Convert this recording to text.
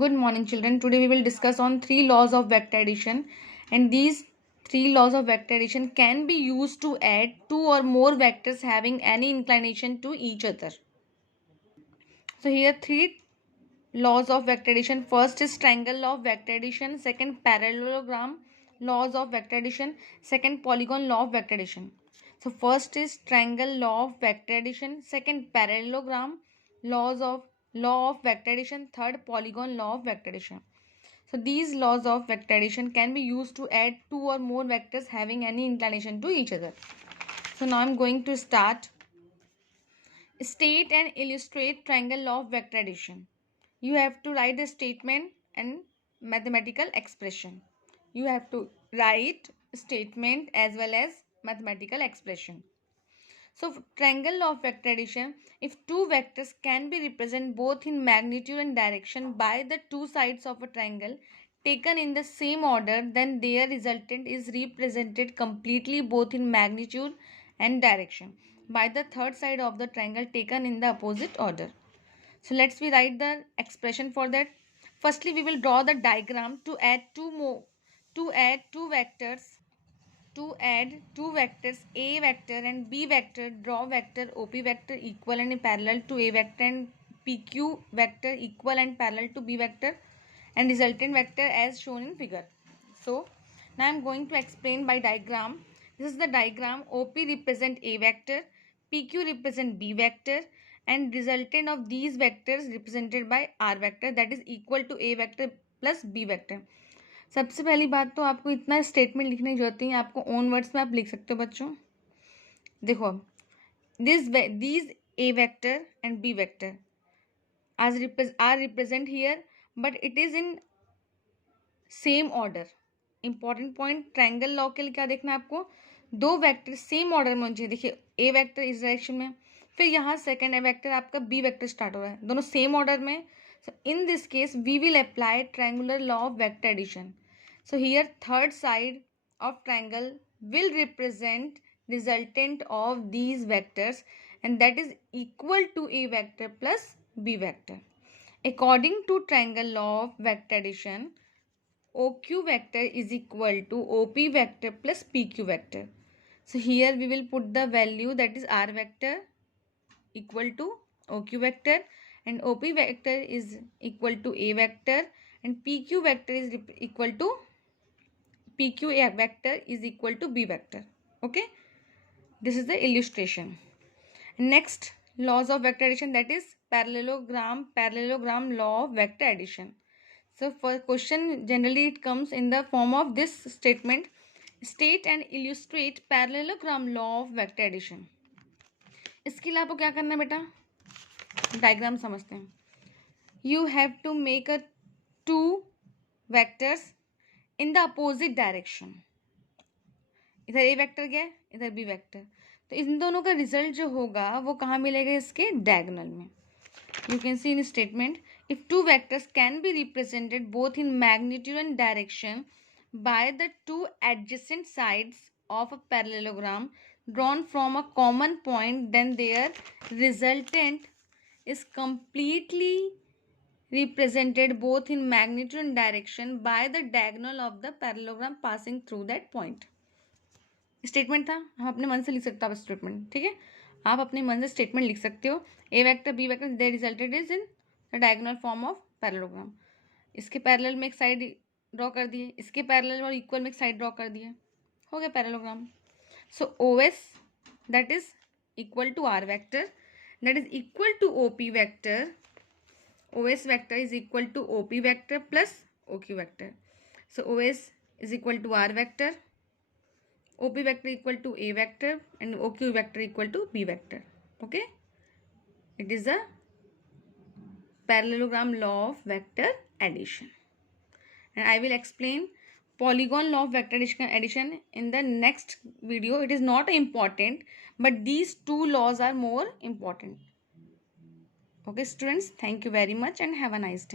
Good morning, children. Today we will discuss on 3 laws of vector addition, and these 3 laws of vector addition can be used to add 2 or more vectors having any inclination to each other. So here 3 laws of vector addition. First is triangle law of vector addition. Second, parallelogram laws of vector addition. Second, polygon law of vector addition. So first is triangle law of vector addition. Second, parallelogram law of vector addition. Third, polygon law of vector addition. So these laws of vector addition can be used to add 2 or more vectors having any inclination to each other. So now I am going to start. State and illustrate triangle law of vector addition. You have to write the statement and mathematical expression. You have to write statement as well as mathematical expression. So triangle law of vector addition, if two vectors can be represented both in magnitude and direction by the two sides of a triangle taken in the same order, then their resultant is represented completely both in magnitude and direction by the third side of the triangle taken in the opposite order. So let's we write the expression for that. Firstly, we will draw the diagram to add two vectors A vector and B vector. Draw vector OP vector equal and parallel to A vector and PQ vector equal and parallel to B vector and resultant vector as shown in figure. So now I am going to explain by diagram. This is the diagram. OP represent A vector, PQ represent B vector and resultant of these vectors represented by R vector, that is equal to A vector plus B vector. सबसे पहली बात तो आपको इतना statement लिखने की जरूरत नहीं है, आपको ओन वर्ड्स में आप लिख सकते हो बच्चों. देखो, these A vector and B vector are represent here, but it is in same order. Important point triangle law के लिए क्या देखना है आपको, दो वेक्टर सेम ऑर्डर में होने चाहिए. देखिए ए वेक्टर इस डायरेक्शन में, फिर यहाँ सेकंड ए वेक्टर आपका बी वेक्टर स्टार्ट हो रहा है, दोनों सेम ऑर्डर में. So in this case we will apply triangular law of vector addition. So here third side of triangle will represent resultant of these vectors and that is equal to A vector plus B vector. According to triangle law of vector addition, OQ vector is equal to OP vector plus PQ vector. So here we will put the value, that is R vector equal to OQ vector and OP vector is equal to A vector and PQ vector is equal to PQ vector is equal to B vector. Okay, this is the illustration. Next, laws of vector addition, that is parallelogram law of vector addition. So for question, generally it comes in the form of this statement: state and illustrate parallelogram law of vector addition. इसके लिए आपको क्या करना है बेटा, diagram समझते हैं. You have to make a two vectors in the opposite direction. इधर ए वेक्टर गया, इधर बी वेक्टर, तो इन दोनों का रिजल्ट जो होगा वो कहाँ मिलेगा, इसके डायगोनल में. You can see in statement, if two vectors can be represented both in magnitude and direction by the two adjacent sides of a parallelogram drawn from a common point, then their resultant is completely represented both in magnitude and direction by the diagonal of the parallelogram passing through that point. Statement था, हम अपने मन से लिख सकते हो आप statement. ठीक है, आप अपने मन से स्टेटमेंट लिख सकते हो. A vector b vector the resulted is in the diagonal form of parallelogram. इसके पैरेलल में एक साइड ड्रॉ कर दिए, इसके पैरेलल और इक्वल में एक साइड ड्रॉ कर दिए, हो गया parallelogram. So O S that is equal to R vector that is equal to O P vector. O S vector is equal to O P vector plus O Q vector. So O S is equal to R vector, OP vector equal to A vector and OQ vector equal to B vector. Okay, it is a parallelogram law of vector addition, and I will explain polygon law of vector addition in the next video. It is not important, but these two laws are more important. Okay students, thank you very much and have a nice day.